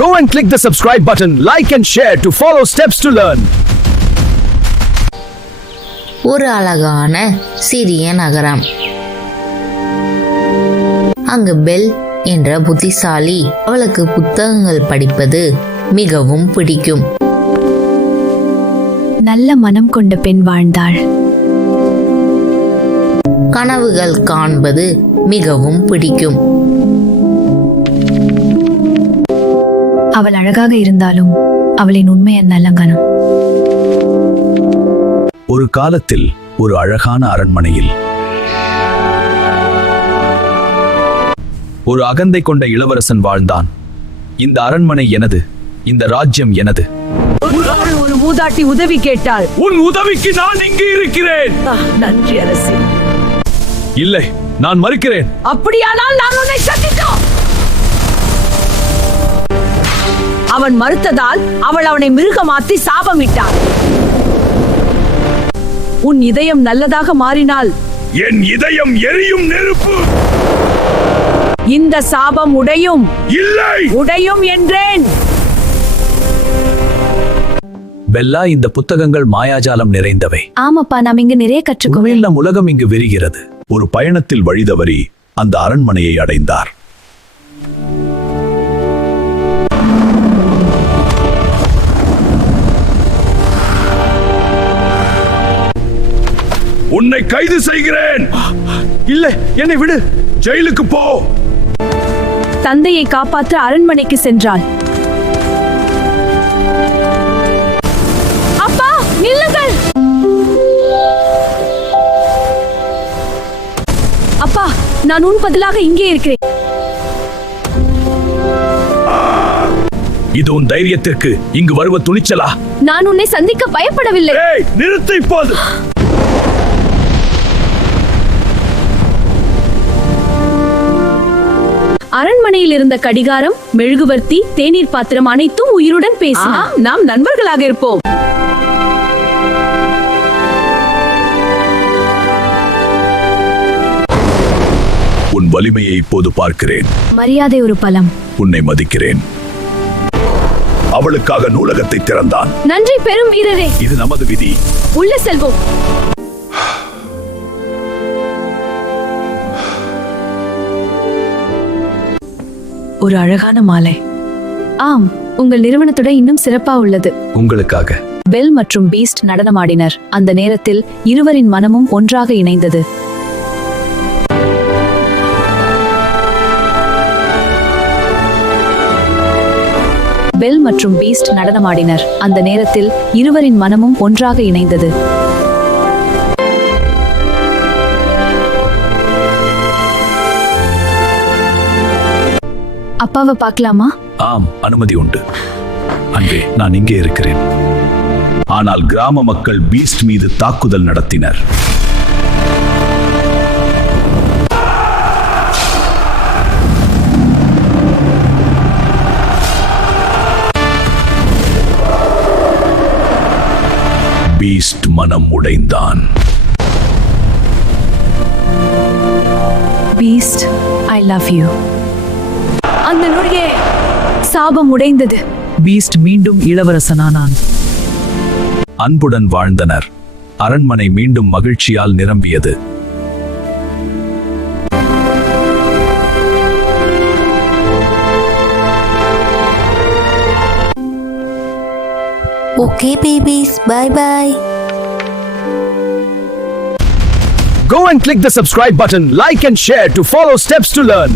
Go and click the subscribe button, like and share to follow steps to learn. ஒரு அழகான சிறிய நகரம். அங்கு பெல் என்ற புத்திசாலி அவளுக்கு புத்தகங்கள் படிப்பது மிகவும் பிடிக்கும். நல்ல மனம் கொண்ட பெண் வாழ்ந்தாள். கனவுகள் காண்பது மிகவும் பிடிக்கும். அவள் அழகாக இருந்தாலும் அவளின் உண்மையை நல்லங்கனம். ஒரு காலத்தில் ஒரு அழகான அரண்மனையில் ஒரு அகந்தை கொண்ட இளவரசன் வாழ்ந்தான். இந்த அரண்மனை எனது, இந்த ராஜ்யம் எனது. ஒரு மூதாட்டி உதவி கேட்டாள். உன் உதவிக்கு நான் இங்கு இருக்கிறேன். நன்றி அரசே. இல்லை, நான் மறுக்கிறேன். அப்படியானால் நான் உன்னை சந்தித்தோம். அவன் மறுத்ததால் அவள் அவனை மிருகமாத்தி சாபமிட்டாள். உன் இதயம் நல்லதாக மாறினால் என் இதயம் எரியும் நெருப்பு. இந்த சாபம் உடையும். இல்லை, உடையும் என்றேன். பெல்லா, இந்த புத்தகங்கள் மாயாஜாலம் நிறைந்தவை. ஆமாப்பா, நாம் இங்கு நிறைய கற்றுக்கொள்ள. நம் உலகம் இங்கு விரிகிறது. ஒரு பயணத்தில் வழிதவறி அந்த அரண்மனையை அடைந்தார். உன்னை கைது செய்கிறேன். இல்லை, என்னை விடு. ஜெயிலுக்கு போ. தந்தையை காப்பாற்ற அரண்மனைக்கு சென்றாள். அப்பா, நில்லுங்கள். அப்பா, நான் உன் பதிலாக இங்கே இருக்கிறேன். இது உன் தைரியத்திற்கு இங்கு வருவ துணிச்சலா? நான் உன்னை சந்திக்க பயப்படவில்லை. நிறுத்து இப்போது. அரண்மனையில் இருந்த கடிகாரம், மெழுகுவர்த்தி, தேநீர் பாத்திரம் அனைத்தும் உயிருடன் பேசின. நாம் நண்பர்களாக இருப்போம். உன் வலிமையை இப்போது பார்க்கிறேன். மரியாதை ஒரு பலம். உன்னை மதிக்கிறேன். அவளுக்காக நூலகத்தை திறந்தான். நன்றி பெரும் வீரரே. இது நமது விதி. உள்ள செல்வோம். ஒரு அழகான மாலை. ஆம், உங்கள் நிறுவனத்துடன் இன்னும் சிறப்பா உள்ளது. உங்களுக்காக. பெல் மற்றும் பீஸ்ட் நடனமாடினர். அந்த நேரத்தில் இருவரின் மனமும் ஒன்றாக இணைந்தது. பெல் மற்றும் பீஸ்ட் நடனமாடினர். அந்த நேரத்தில் இருவரின் மனமும் ஒன்றாக இணைந்தது. அப்பாவை பார்க்கலாமா? ஆம், அனுமதி உண்டு. அன்பே, நான் இங்கே இருக்கிறேன். ஆனால் கிராம மக்கள் பீஸ்ட் மீது தாக்குதல் நடத்தினர். பீஸ்ட் மனம் உடைந்தான். Beast, I love you. அந்த நொடியே சாபம் உடைந்தது. பீஸ்ட் மீண்டும் இளவரசனானான். அன்புடன் வாழ்ந்தனர். அரண்மனை மீண்டும் மகிழ்ச்சியால் நிரம்பியது. Okay babies, bye bye. Go and click the subscribe button, like and share to follow steps to learn.